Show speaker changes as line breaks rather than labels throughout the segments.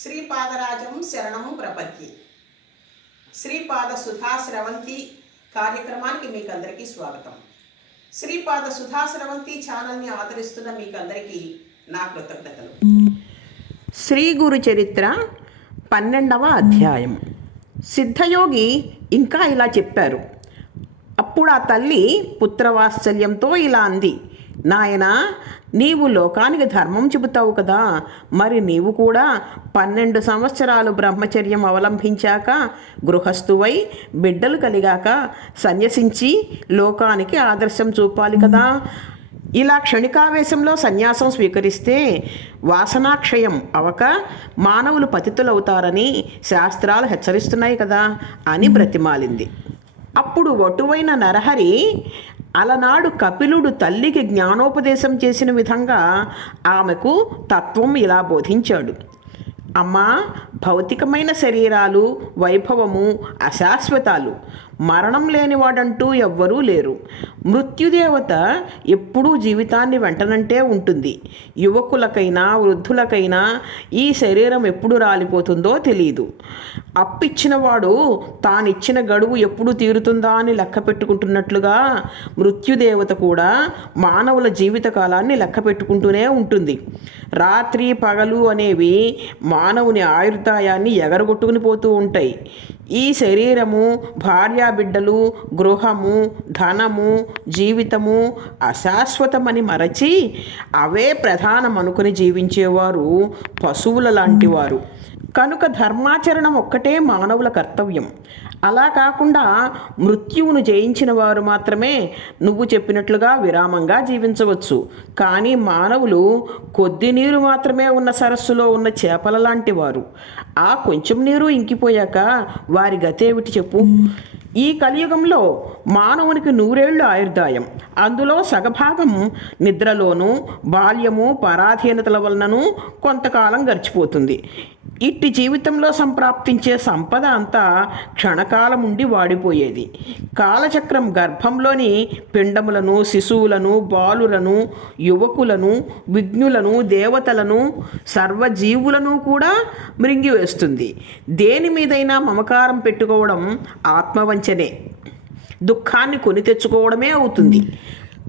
శ్రీపాదరాజం శరణము ప్రపత్తి శ్రీపాద సుధా స్రవంతి కార్యక్రమానికి మీకు అందరికీ స్వాగతం. శ్రీపాద సుధా స్రవంతి ఛానల్ని ఆదరిస్తున్న మీకు అందరికీ నా కృతజ్ఞతలు. శ్రీ గురు చరిత్ర పన్నెండవ అధ్యాయం. సిద్ధయోగి ఇంకా ఇలా చెప్పారు. అప్పుడు ఆ తల్లి పుత్రవాత్సల్యంతో ఇలా అంది. నాయనా నీవు లోకానికి ధర్మం చెబుతావు కదా. మరి నీవు కూడా పన్నెండు సంవత్సరాలు బ్రహ్మచర్యం అవలంబించాక గృహస్థువై బిడ్డలు కలిగాక సన్యసించి లోకానికి ఆదర్శం చూపాలి కదా. ఇలా క్షణికావేశంలో సన్యాసం స్వీకరిస్తే వాసనాక్షయం అవక మానవులు పతితులవుతారని శాస్త్రాలు హెచ్చరిస్తున్నాయి కదా అని బ్రతిమాలింది. అప్పుడు ఒటువైన నరహరి అలనాడు కపిలుడు తల్లికి జ్ఞానోపదేశం చేసిన విధంగా ఆమెకు తత్వం ఇలా బోధించాడు. అమ్మా భౌతికమైన శరీరాలు వైభవము అశాశ్వతాలు. మరణం లేనివాడంటూ ఎవ్వరూ లేరు. మృత్యుదేవత ఎప్పుడూ జీవితాన్ని వెంటనంటే ఉంటుంది. యువకులకైనా వృద్ధులకైనా ఈ శరీరం ఎప్పుడు రాలిపోతుందో తెలియదు అప్పిచ్చినవాడు తానిచ్చిన గడువు ఎప్పుడు తీరుతుందా అని లెక్క పెట్టుకుంటున్నట్లుగా మృత్యుదేవత కూడా మానవుల జీవితకాలాన్ని లెక్క పెట్టుకుంటూనే ఉంటుంది. రాత్రి పగలు అనేవి మానవుని ఆయుర్దాయాన్ని ఎగరగొట్టుకుని పోతూ ఉంటాయి. ఈ శరీరము భార్య బిడ్డలు గృహము ధనము జీవితము అశాశ్వతమని మరచి అవే ప్రధానమనుకుని జీవించేవారు పశువుల లాంటివారు కనుక ధర్మాచరణం ఒక్కటే మానవుల కర్తవ్యం. అలా కాకుండా మృత్యువును జయించిన వారు మాత్రమే నువ్వు చెప్పినట్లుగా విరామంగా జీవించవచ్చు. కానీ మానవులు కొద్ది నీరు మాత్రమే ఉన్న సరస్సులో ఉన్న చేపల లాంటి వారు. ఆ కొంచెం నీరు ఇంకిపోయాక వారి గతేమిటి చెప్పు? ఈ కలియుగంలో మానవునికి నూరేళ్ళు ఆయుర్దాయం. అందులో సగభాగం నిద్రలోనూ బాల్యము పరాధీనతల వలనను కొంతకాలం గడిచిపోతుంది. ఇట్టి జీవితంలో సంప్రాప్తించే సంపద అంతా క్షణకాలం ఉండి వాడిపోయేది. కాలచక్రం గర్భంలోని పిండములను శిశువులను బాలులను యువకులను విఘ్నులను దేవతలను సర్వజీవులను కూడా మృంగివేస్తుంది. దేని మీదైనా మమకారం పెట్టుకోవడం ఆత్మవంచనే. దుఃఖాన్ని కొని తెచ్చుకోవడమే అవుతుంది.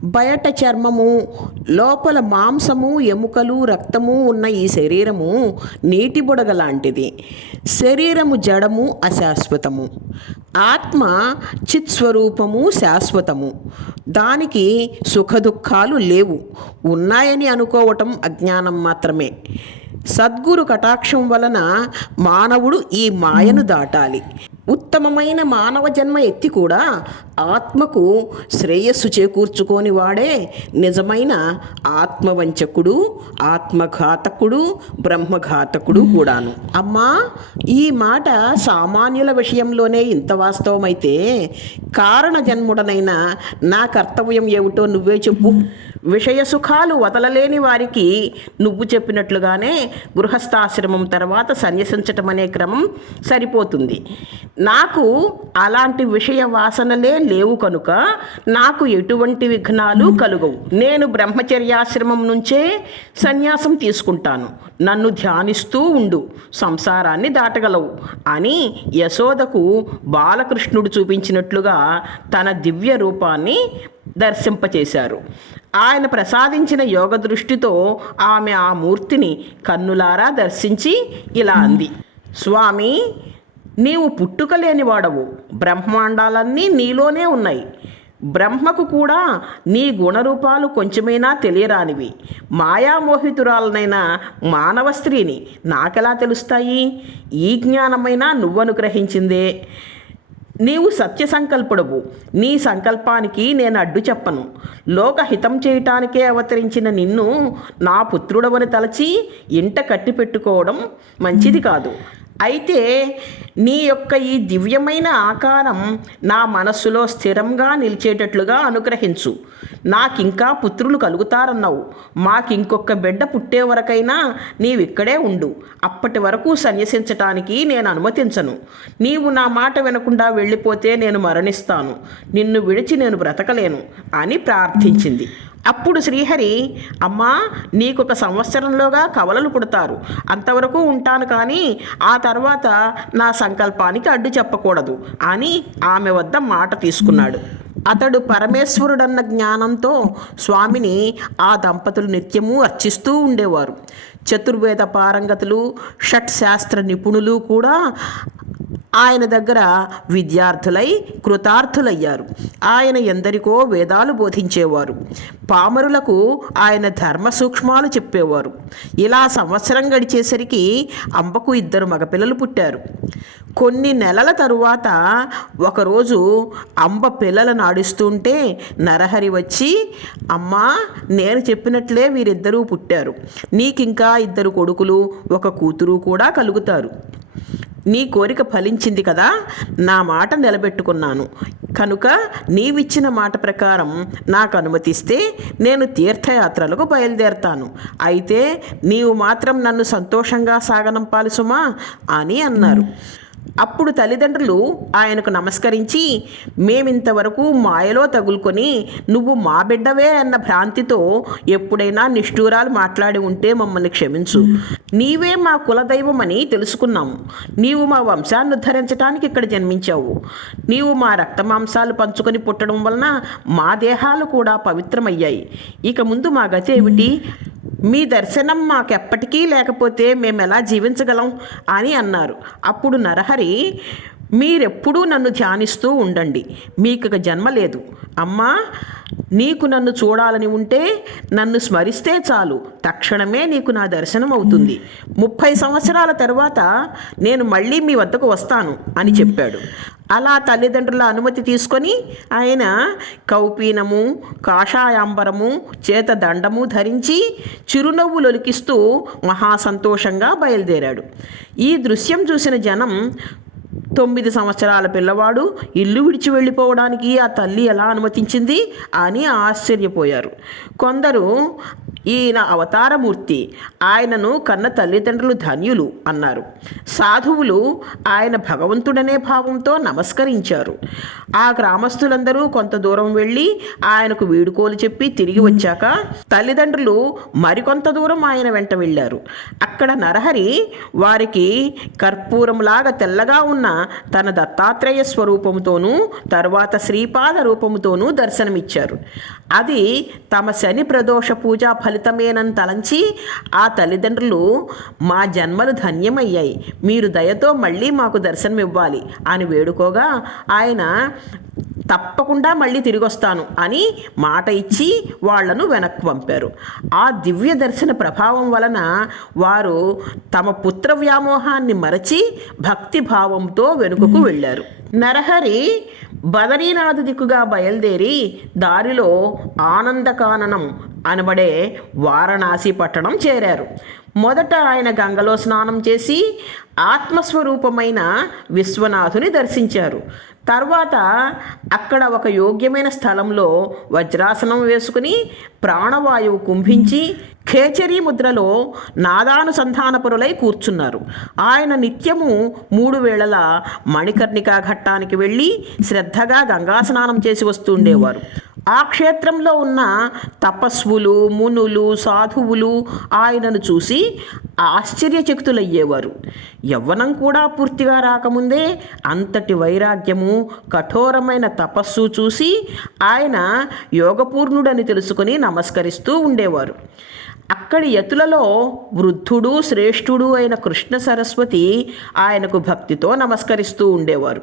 బయట చర్మము లోపల మాంసము ఎముకలు రక్తము ఉన్న ఈ శరీరము నీటి బుడగ లాంటిది. శరీరము జడము అశాశ్వతము. ఆత్మ చిత్స్వరూపము శాశ్వతము. దానికి సుఖదుఖాలు లేవు. ఉన్నాయని అనుకోవటం అజ్ఞానం మాత్రమే. సద్గురు కటాక్షం వలన మానవుడు ఈ మాయను దాటాలి. ఉత్తమమైన మానవ జన్మ ఎత్తి కూడా ఆత్మకు శ్రేయస్సు చేకూర్చుకోని వాడే నిజమైన ఆత్మవంచకుడు ఆత్మఘాతకుడు బ్రహ్మఘాతకుడు కూడాను. అమ్మా ఈ మాట సామాన్యుల విషయంలోనే ఇంత వాస్తవమైతే కారణ జన్ముడనైన నా కర్తవ్యం ఏమిటో నువ్వే చెప్పు. విషయ సుఖాలు వదలలేని వారికి నువ్వు చెప్పినట్లుగానే గృహస్థాశ్రమం తర్వాత సన్యసించటం అనే క్రమం సరిపోతుంది. నాకు అలాంటి విషయ వాసనలే లేవు కనుక నాకు ఎటువంటి విఘ్నాలు కలుగవు. నేను బ్రహ్మచర్యాశ్రమం నుంచే సన్యాసం తీసుకుంటాను. నన్ను ధ్యానిస్తూ ఉండు. సంసారాన్ని దాటగలవు అని యశోదకు బాలకృష్ణుడు చూపించినట్లుగా తన దివ్య రూపాన్ని దర్శింపచేశారు. ఆయన ప్రసాదించిన యోగ దృష్టితో ఆమె ఆ మూర్తిని కన్నులారా దర్శించి ఇలా అంది. స్వామి నీవు పుట్టుక లేనివాడవు బ్రహ్మాండాలన్నీ నీలోనే ఉన్నాయి. బ్రహ్మకు కూడా నీ గుణరూపాలు కొంచెమైనా తెలియరానివి. మాయామోహితురాలనైన మానవ స్త్రీని నాకెలా తెలుస్తాయి? ఈ జ్ఞానమైనా నువ్వనుగ్రహించిందే. నీవు సత్య సంకల్పుడవు నీ సంకల్పానికి నేను అడ్డు చెప్పను. లోకహితం చేయటానికే అవతరించిన నిన్ను నా పుత్రుడవని తలచి ఇంట కట్టి పెట్టుకోవడం మంచిది కాదు. అయితే నీ యొక్క ఈ దివ్యమైన ఆకారం నా మనస్సులో స్థిరంగా నిలిచేటట్లుగా అనుగ్రహించు. నాకింకా పుత్రులు కలుగుతారన్నావు. మాకింకొక బిడ్డ పుట్టే వరకైనా నీవిక్కడే ఉండు. అప్పటి వరకు సన్యసించటానికి నేను అనుమతించను. నీవు నా మాట వినకుండా వెళ్ళిపోతే నేను మరణిస్తాను. నిన్ను విడిచి నేను బ్రతకలేను అని ప్రార్థించింది. అప్పుడు శ్రీహరి అమ్మా నీకు ఒక సంవత్సరంలోగా కవలలు పుడతారు. అంతవరకు ఉంటాను కానీ ఆ తర్వాత నా సంకల్పానికి అడ్డు చెప్పకూడదు అని ఆమె వద్ద మాట తీసుకున్నాడు. అతడు పరమేశ్వరుడన్న జ్ఞానంతో స్వామిని ఆ దంపతులు నిత్యము అర్చిస్తూ ఉండేవారు. చతుర్వేద పారంగతులు షట్ శాస్త్ర నిపుణులు కూడా ఆయన దగ్గర విద్యార్థులై కృతార్థులయ్యారు. ఆయన ఎందరికో వేదాలు బోధించేవారు. పామరులకు ఆయన ధర్మ సూక్ష్మాలు చెప్పేవారు. ఇలా సంవత్సరం గడిచేసరికి అంబకు ఇద్దరు మగపిల్లలు పుట్టారు. కొన్ని నెలల తరువాత ఒకరోజు అంబ పిల్లలను ఆడిస్తుంటే నరహరి వచ్చి అమ్మా నేను చెప్పినట్లే వీరిద్దరూ పుట్టారు. నీకింకా ఇద్దరు కొడుకులు ఒక కూతురు కూడా కలుగుతారు. నీ కోరిక ఫలించింది కదా నా మాట నిలబెట్టుకున్నాను. కనుక నీవిచ్చిన మాట ప్రకారం నాకు అనుమతిస్తే నేను తీర్థయాత్రలకు బయలుదేరతాను. అయితే నీవు మాత్రం నన్ను సంతోషంగా సాగనంపాలి సుమా అని అన్నారు. అప్పుడు తల్లిదండ్రులు ఆయనకు నమస్కరించి మేమింతవరకు మాయలో తగులుకొని నువ్వు మా బిడ్డవే అన్న భ్రాంతితో ఎప్పుడైనా నిష్ఠూరాలు మాట్లాడి ఉంటే మమ్మల్ని క్షమించు. నీవే మా కులదైవమని తెలుసుకున్నాము నీవు మా వంశాన్ని ఉద్ధరించడానికి ఇక్కడ జన్మించావు. నీవు మా రక్త మాంసాలు పంచుకొని పుట్టడం వలన మా దేహాలు కూడా పవిత్రమయ్యాయి. ఇక ముందు మా గతి ఏమిటి? మీ దర్శనం మాకెప్పటికీ లేకపోతే మేము ఎలా జీవించగలం? అని అన్నారు. అప్పుడు నరహరి మీరెప్పుడూ నన్ను ధ్యానిస్తూ ఉండండి. మీకు జన్మ లేదు. అమ్మా నీకు నన్ను చూడాలని ఉంటే నన్ను స్మరిస్తే చాలు. తక్షణమే నీకు నా దర్శనం అవుతుంది. ముప్పై సంవత్సరాల తర్వాత నేను మళ్ళీ మీ వద్దకు వస్తాను అని చెప్పాడు. అలా తల్లిదండ్రుల అనుమతి తీసుకొని ఆయన కౌపీనము కాషాయాంబరము చేత దండము ధరించి చిరునవ్వులొలికిస్తూ మహాసంతోషంగా బయలుదేరాడు. ఈ దృశ్యం చూసిన జనం తొమ్మిది సంవత్సరాల పిల్లవాడు ఇల్లు విడిచి వెళ్ళిపోవడానికి ఆ తల్లి ఎలా అనుమతించింది అని ఆశ్చర్యపోయారు. కొందరు ఈయన అవతారమూర్తి. ఆయనను కన్న తల్లిదండ్రులు ధన్యులు అన్నారు. సాధువులు ఆయన భగవంతుడనే భావంతో నమస్కరించారు. ఆ గ్రామస్తులందరూ కొంత దూరం వెళ్ళి ఆయనకు వీడుకోలు చెప్పి తిరిగి వచ్చాక తల్లిదండ్రులు మరికొంత దూరం ఆయన వెంట వెళ్ళారు. అక్కడ నరహరి వారికి కర్పూరంలాగా తెల్లగా ఉన్న తన దత్తాత్రేయ స్వరూపముతోనూ తర్వాత శ్రీపాద రూపముతోనూ దర్శనమిచ్చారు. అది తమ శని ప్రదోష పూజా ఫలితమేనని తలంచి ఆ తల్లిదండ్రులు మా జన్మలు ధన్యమయ్యాయి. మీరు దయతో మళ్ళీ మాకు దర్శనం ఇవ్వాలి అని వేడుకోగా ఆయన తప్పకుండా మళ్ళీ తిరిగి వస్తాను అని మాట ఇచ్చి వాళ్ళను వెనక్కి పంపారు. ఆ దివ్య దర్శన ప్రభావం వలన వారు తమ పుత్ర వ్యామోహాన్ని మరచి భక్తి భావంతో వెనుకకు వెళ్ళారు. నరహరి బదరీనాథ్ దిక్కుగా బయలుదేరి దారిలో ఆనందకాననం అనబడే వారణాసి పట్టణం చేరారు. మొదట ఆయన గంగలో స్నానం చేసి ఆత్మస్వరూపమైన విశ్వనాథుని దర్శించారు. తర్వాత అక్కడ ఒక యోగ్యమైన స్థలంలో వజ్రాసనం వేసుకుని ప్రాణవాయువు కుంభించి ఖేచరీ ముద్రలో నాదానుసంధానపరులై కూర్చున్నారు. ఆయన నిత్యము మూడు వేళల మణికర్ణికా ఘట్టానికి వెళ్ళి శ్రద్ధగా గంగా స్నానం చేసి వస్తుండేవారు ఆ క్షేత్రంలో ఉన్న తపస్వులు మునులు సాధువులు ఆయనను చూసి ఆశ్చర్యచకితులయ్యేవారు. యవ్వనం కూడా పూర్తిగా రాకముందే అంతటి వైరాగ్యము కఠోరమైన తపస్సు చూసి ఆయన యోగపూర్ణుడని తెలుసుకుని నమస్కరిస్తూ ఉండేవారు. అక్కడి యతులలో వృద్ధుడు శ్రేష్ఠుడు అయిన కృష్ణ సరస్వతి ఆయనకు భక్తితో నమస్కరిస్తూ ఉండేవారు.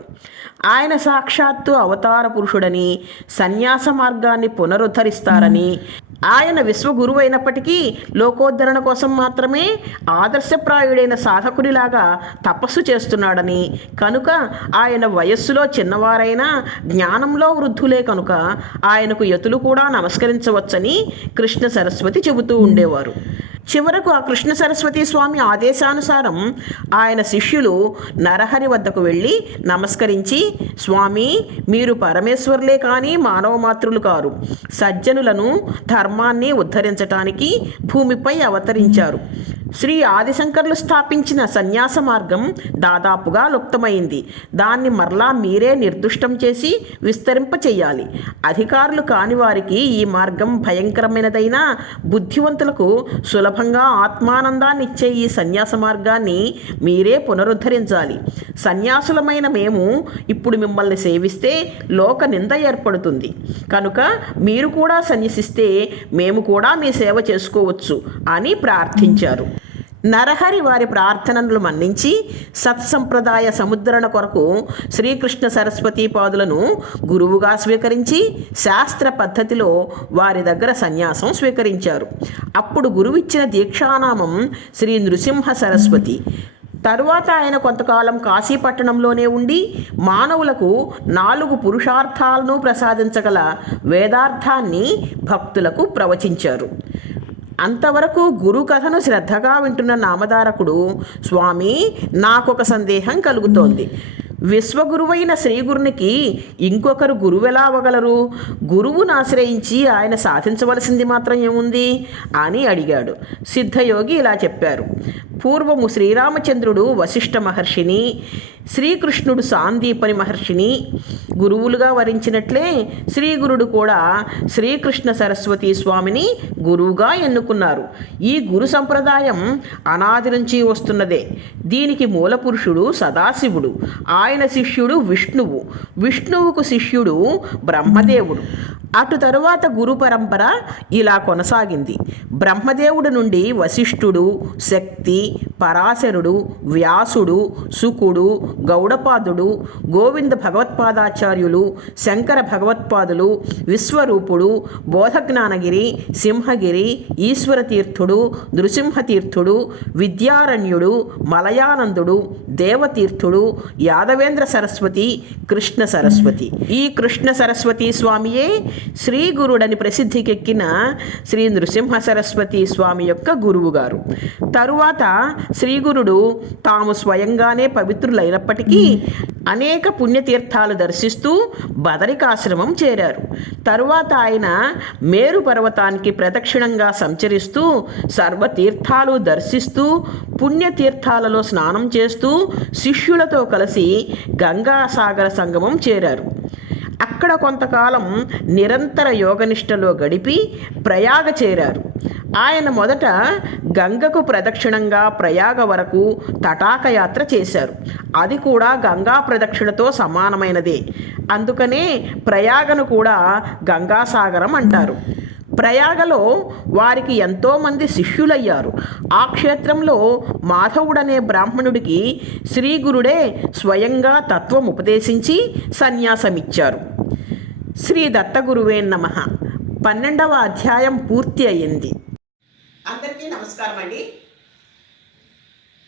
ఆయన సాక్షాత్తు అవతార పురుషుడని సన్యాస మార్గాన్ని పునరుద్ధరిస్తారని ఆయన విశ్వగురువు అయినప్పటికీ లోకోద్ధరణ కోసం మాత్రమే ఆదర్శప్రాయుడైన సాధకుడిలాగా తపస్సు చేస్తున్నాడని. కనుక ఆయన వయస్సులో చిన్నవారైనా జ్ఞానంలో వృద్ధులే కనుక ఆయనకు యతులు కూడా నమస్కరించవచ్చని కృష్ణ సరస్వతి చెబుతూ ఉండేవారు. చివరకు ఆ కృష్ణ సరస్వతి స్వామి ఆదేశానుసారం ఆయన శిష్యులు నరహరి వద్దకు వెళ్ళి నమస్కరించి స్వామి మీరు పరమేశ్వరులే కానీ మానవ మాతృలు కారు. సజ్జనులను ధర్మాన్ని ఉద్ధరించటానికి భూమిపై అవతరించారు. శ్రీ ఆదిశంకర్లు స్థాపించిన సన్యాస మార్గం దాదాపుగా లుప్తమైంది. దాన్ని మరలా మీరే నిర్దుష్టం చేసి విస్తరింపచేయాలి. అధికారులు కాని వారికి ఈ మార్గం భయంకరమైనదైనా బుద్ధివంతులకు సులభంగా ఆత్మానందాన్ని ఇచ్చే ఈ సన్యాస మార్గాన్ని మీరే పునరుద్ధరించాలి. సన్యాసులమైన మేము ఇప్పుడు మిమ్మల్ని సేవిస్తే లోక నింద ఏర్పడుతుంది. కనుక మీరు కూడా సన్యసిస్తే మేము కూడా మీ సేవ చేసుకోవచ్చు అని ప్రార్థించారు. నరహరి వారి ప్రార్థనలు మన్నించి సత్సంప్రదాయ సముద్రణ కొరకు శ్రీకృష్ణ సరస్వతి పాదులను గురువుగా స్వీకరించి శాస్త్ర పద్ధతిలో వారి దగ్గర సన్యాసం స్వీకరించారు. అప్పుడు గురువిచ్చిన దీక్షానామం శ్రీ నృసింహ సరస్వతి. తరువాత ఆయన కొంతకాలం కాశీపట్టణంలోనే ఉండి మానవులకు నాలుగు పురుషార్థాలను ప్రసాదించగల వేదార్థాన్ని భక్తులకు ప్రవచించారు. అంతవరకు గురు కథను శ్రద్ధగా వింటున్న నామధారకుడు స్వామి నాకొక సందేహం కలుగుతోంది. విశ్వగురువైన శ్రీగురునికి ఇంకొకరు గురువు ఎలా అవ్వగలరు? గురువును ఆశ్రయించి ఆయన సాధించవలసింది మాత్రం ఏముంది? అని అడిగాడు. సిద్ధయోగి ఇలా చెప్పారు. పూర్వము శ్రీరామచంద్రుడు వశిష్ఠ మహర్షిని శ్రీకృష్ణుడు సాందీపని మహర్షిని గురువులుగా వరించినట్లే శ్రీగురుడు కూడా శ్రీకృష్ణ సరస్వతి స్వామిని గురువుగా ఎన్నుకున్నారు. ఈ గురు సంప్రదాయం అనాది నుంచి వస్తున్నదే. దీనికి మూల పురుషుడు సదాశివుడు. ఆయన శిష్యుడు విష్ణువు. విష్ణువుకు శిష్యుడు బ్రహ్మదేవుడు. అటు తరువాత గురు పరంపర ఇలా కొనసాగింది. బ్రహ్మదేవుడు నుండి వశిష్ఠుడు శక్తి పరాశరుడు వ్యాసుడు సుకుడు గౌడపాదుడు గోవింద భగవత్పాదాచార్యులు శంకర భగవత్పాదులు విశ్వరూపుడు బోధజ్ఞానగిరి సింహగిరి ఈశ్వరతీర్థుడు నృసింహతీర్థుడు విద్యారణ్యుడు మలయానందుడు దేవతీర్థుడు యాదవేంద్ర సరస్వతి కృష్ణ సరస్వతి. ఈ కృష్ణ సరస్వతి స్వామియే శ్రీ గురుడని ప్రసిద్ధికెక్కిన శ్రీ నృసింహ సరస్వతి స్వామి యొక్క గురువుగారు. తరువాత శ్రీగురుడు తాము స్వయంగానే పవిత్రులైనప్పటికీ అనేక పుణ్యతీర్థాలు దర్శిస్తూ బదరికాశ్రమం చేరారు. తరువాత ఆయన మేరు పర్వతానికి ప్రదక్షిణంగా సంచరిస్తూ సర్వతీర్థాలు దర్శిస్తూ పుణ్యతీర్థాలలో స్నానం చేస్తూ శిష్యులతో కలిసి గంగాసాగర సంగమం చేరారు. అక్కడ కొంతకాలం నిరంతర యోగనిష్టలో గడిపి ప్రయాగ చేరారు. ఆయన మొదట గంగకు ప్రదక్షిణంగా ప్రయాగ వరకు తటాక యాత్ర చేశారు. అది కూడా గంగా ప్రదక్షిణతో సమానమైనదే. అందుకనే ప్రయాగను కూడా గంగాసాగరం అంటారు. ప్రయాగలో వారికి ఎంతోమంది శిష్యులయ్యారు. ఆ క్షేత్రంలో మాధవుడనే బ్రాహ్మణుడికి శ్రీగురుడే స్వయంగా తత్వం ఉపదేశించి సన్యాసమిచ్చారు. శ్రీ దత్తగురువే నమ. పన్నెండవ అధ్యాయం పూర్తి అయ్యింది అందరికీ నమస్కారం అండి.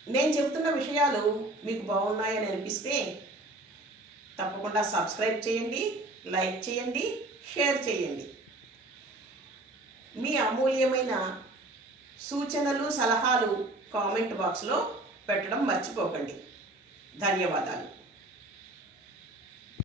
నేను చెబుతున్న విషయాలు మీకు బాగున్నాయని అనిపిస్తే తప్పకుండా సబ్స్క్రైబ్ చేయండి లైక్ చేయండి షేర్ చేయండి. మీ అమూల్యమైన సూచనలు సలహాలు కామెంట్ బాక్స్లో పెట్టడం మర్చిపోకండి. ధన్యవాదాలు.